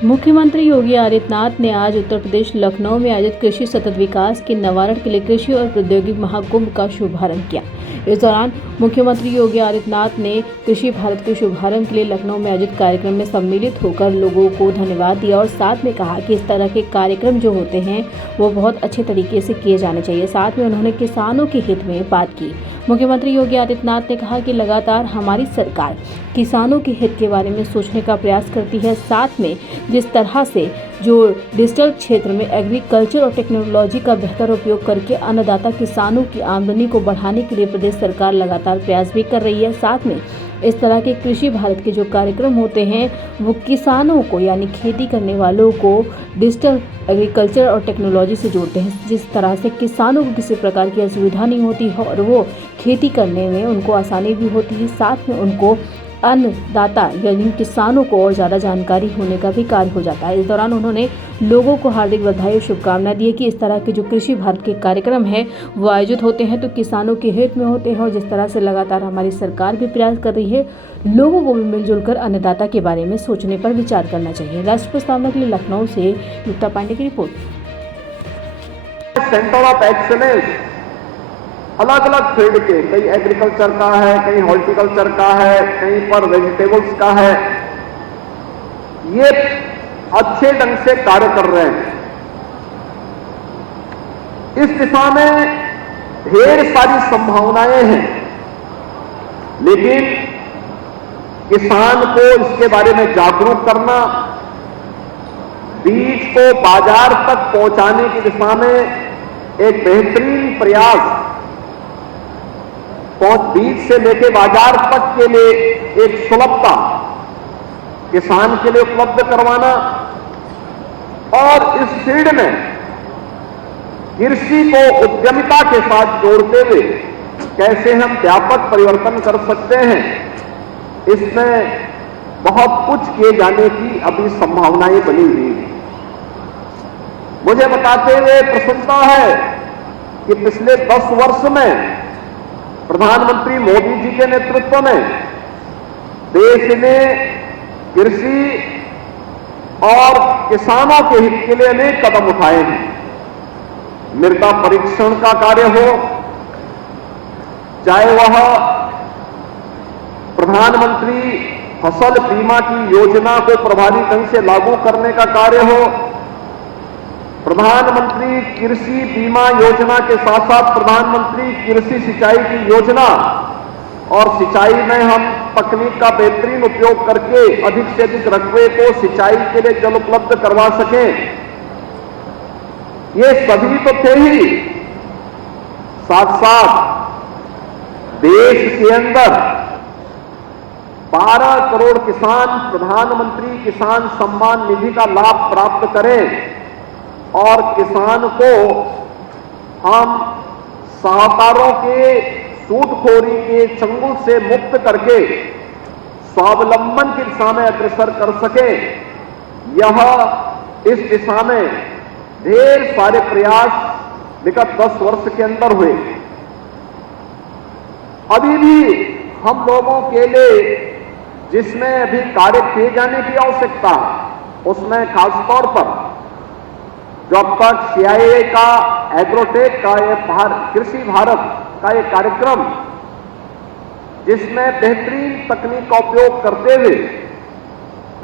मुख्यमंत्री योगी आदित्यनाथ ने आज उत्तर प्रदेश लखनऊ में आयोजित कृषि सतत विकास के निवारण के लिए कृषि और प्रौद्योगिकी महाकुंभ का शुभारंभ किया। इस दौरान मुख्यमंत्री योगी आदित्यनाथ ने कृषि भारत के शुभारंभ के लिए लखनऊ में आयोजित कार्यक्रम में सम्मिलित होकर लोगों को धन्यवाद दिया और साथ में कहा कि इस तरह के कार्यक्रम जो होते हैं वो बहुत अच्छे तरीके से किए जाने चाहिए। साथ में उन्होंने किसानों के हित में बात की। मुख्यमंत्री योगी आदित्यनाथ ने कहा कि लगातार हमारी सरकार किसानों के हित के बारे में सोचने का प्रयास करती है। साथ में जिस तरह से जो डिजिटल क्षेत्र में एग्रीकल्चर और टेक्नोलॉजी का बेहतर उपयोग करके अन्नदाता किसानों की आमदनी को बढ़ाने के लिए प्रदेश सरकार लगातार प्रयास भी कर रही है। साथ में इस तरह के कृषि भारत के जो कार्यक्रम होते हैं वो किसानों को यानी खेती करने वालों को डिजिटल एग्रीकल्चर और टेक्नोलॉजी से जोड़ते हैं, जिस तरह से किसानों को किसी प्रकार की असुविधा नहीं होती है और वो खेती करने में उनको आसानी भी होती है। साथ में उनको अन्नदाता यानी किसानों को और ज़्यादा जानकारी होने का भी कार्य हो जाता है। इस दौरान उन्होंने लोगों को हार्दिक बधाई और शुभकामनाएं दी कि इस तरह के जो कृषि भारत के कार्यक्रम हैं वो आयोजित होते हैं तो किसानों के हित में होते हैं और जिस तरह से लगातार हमारी सरकार भी प्रयास कर रही है, लोगों को भी मिलजुल कर अन्नदाता के बारे में सोचने पर विचार करना चाहिए। राष्ट्र प्रस्तावना के लिए लखनऊ से युक्ता पांडे की रिपोर्ट। सेंटर ऑफ एक्सीलेंस अलग अलग फील्ड के, कहीं एग्रीकल्चर का है, कहीं हॉर्टिकल्चर का है, कहीं पर वेजिटेबल्स का है, ये अच्छे ढंग से कार्य कर रहे हैं। इस दिशा में ढेर सारी संभावनाएं हैं, लेकिन किसान को इसके बारे में जागरूक करना, बीज को बाजार तक पहुंचाने की दिशा में एक बेहतरीन प्रयास, बीज से लेके बाजार तक के लिए एक सुलभता किसान के लिए उपलब्ध करवाना और इस फील्ड में कृषि को उद्यमिता के साथ जोड़ते हुए कैसे हम व्यापक परिवर्तन कर सकते हैं, इसमें बहुत कुछ किए जाने की अभी संभावनाएं बनी हुई हैं। मुझे बताते हुए प्रसन्नता है कि पिछले 10 वर्ष में प्रधानमंत्री मोदी जी के नेतृत्व में देश ने कृषि और किसानों के हित के लिए अनेक कदम उठाए हैं। मृदा परीक्षण का कार्य हो, चाहे वह प्रधानमंत्री फसल बीमा की योजना को प्रभावी ढंग से लागू करने का कार्य हो, प्रधानमंत्री कृषि बीमा योजना के साथ साथ प्रधानमंत्री कृषि सिंचाई की योजना और सिंचाई में हम तकनीक का बेहतरीन उपयोग करके अधिक से अधिक रकबे को सिंचाई के लिए जल उपलब्ध करवा सकें, ये सभी तो थे ही। साथ साथ देश के अंदर 12 करोड़ किसान प्रधानमंत्री किसान सम्मान निधि का लाभ प्राप्त करें और किसान को हम साहूकारों के सूदखोरी के चंगुल से मुक्त करके स्वावलंबन की दिशा में अग्रसर कर सके, यह इस दिशा में ढेर सारे प्रयास विगत 10 वर्ष के अंदर हुए। अभी भी हम लोगों के लिए जिसमें अभी कार्य किए जाने की आवश्यकता है, उसमें खासतौर पर जो अब तक CIA का एग्रोटेक का ये कृषि भारत का ये कार्यक्रम, जिसमें बेहतरीन तकनीक का उपयोग करते हुए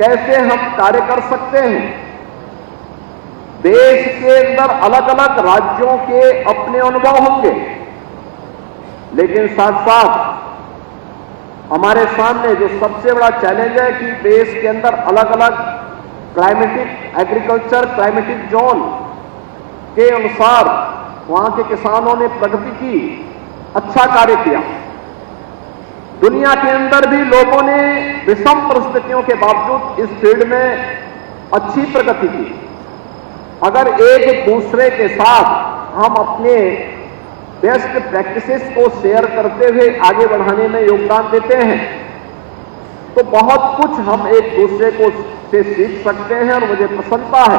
कैसे हम कार्य कर सकते हैं। देश के अंदर अलग अलग राज्यों के अपने अनुभव होंगे, लेकिन साथ साथ हमारे सामने जो सबसे बड़ा चैलेंज है कि देश के अंदर अलग अलग क्लाइमेटिक एग्रीकल्चर क्लाइमेटिक जोन के अनुसार वहां के किसानों ने प्रगति की, अच्छा कार्य किया। दुनिया के अंदर भी लोगों ने विषम परिस्थितियों के बावजूद इस फील्ड में अच्छी प्रगति की। अगर एक दूसरे के साथ हम अपने बेस्ट प्रैक्टिसेस को शेयर करते हुए आगे बढ़ाने में योगदान देते हैं तो बहुत कुछ हम एक दूसरे को से सीख सकते हैं और मुझे प्रसन्नता है